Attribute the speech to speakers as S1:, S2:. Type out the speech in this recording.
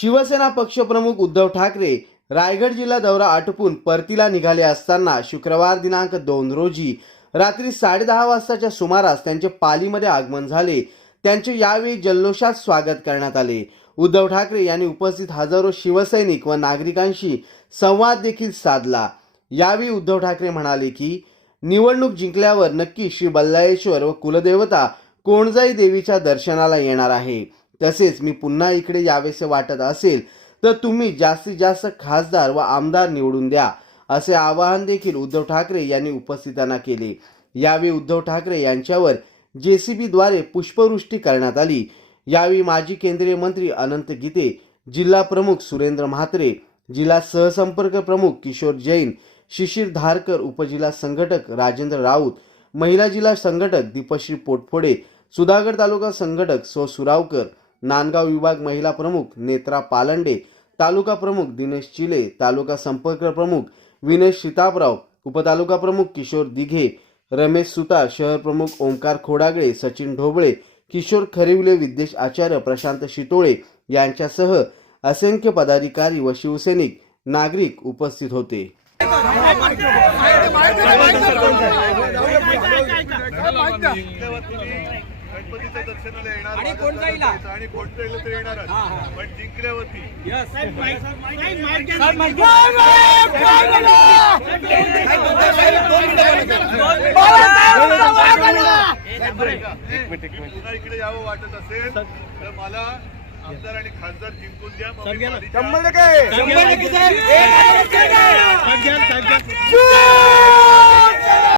S1: शिवसेना पक्षप्रमुख उद्धव ठाकरे रायगड जिल्हा दौरा आटपून परतीला निघाले असताना शुक्रवार दिनांक दोन रोजी रात्री साडेदहा वाजताच्या सुमारास त्यांचे पालीमध्ये आगमन झाले. त्यांचे यावेळी जल्लोषात स्वागत करण्यात आले. उद्धव ठाकरे यांनी उपस्थित हजारो शिवसैनिक व नागरिकांशी संवाद देखील साधला. यावेळी उद्धव ठाकरे म्हणाले की निवडणूक जिंकल्यावर नक्की श्री बल्लाळेश्वर व कुलदेवता कोणजाई देवीच्या दर्शनाला येणार आहे. तसेच मी पुन्हा इकडे यावेसे वाटत असेल तर तुम्ही जास्तीत जास्त खासदार व आमदार निवडून द्या असे आवाहन देखील उद्धव ठाकरे यांनी उपस्थितांना केले. यावेळी उद्धव ठाकरे यांच्यावर जे सी बीद्वारे पुष्पवृष्टी करण्यात आली. यावेळी माजी केंद्रीय मंत्री अनंत गीते जिल्हा प्रमुख सुरेंद्र म्हात्रे जिल्हा सहसंपर्क प्रमुख किशोर जैन शिशिर धारकर उपजिल्हा संघटक राजेंद्र राऊत महिला जिल्हा संघटक दीपश्री पोटफोडे सुधागड तालुका संघटक सो सुरावकर नांदगाव विभाग महिला प्रमुख नेत्रा पालंडे तालुका प्रमुख दिनेश चिले तालुका संपर्क प्रमुख विनेश शिताबराव उपतालुका प्रमुख किशोर दिघे रमेश सुतार शहर प्रमुख ओंकार खोडागळे सचिन ढोबळे किशोर खरिवले विद्येश आचार्य प्रशांत शितोळे यांच्यासह असंख्य पदाधिकारी व शिवसैनिक नागरिक उपस्थित होते.
S2: गणपतीच्या दर्शनाला येणार
S3: आणि कोण जाईल?
S2: आणि कोण जाईल
S3: हा, हा.
S2: पण जिंकल्यावरती. पुन्हा इकडे यावं वाटत असेल तर मला आमदार आणि खासदार जिंकून द्या मग मी पालिका-
S3: शंभर टक्के साहेब.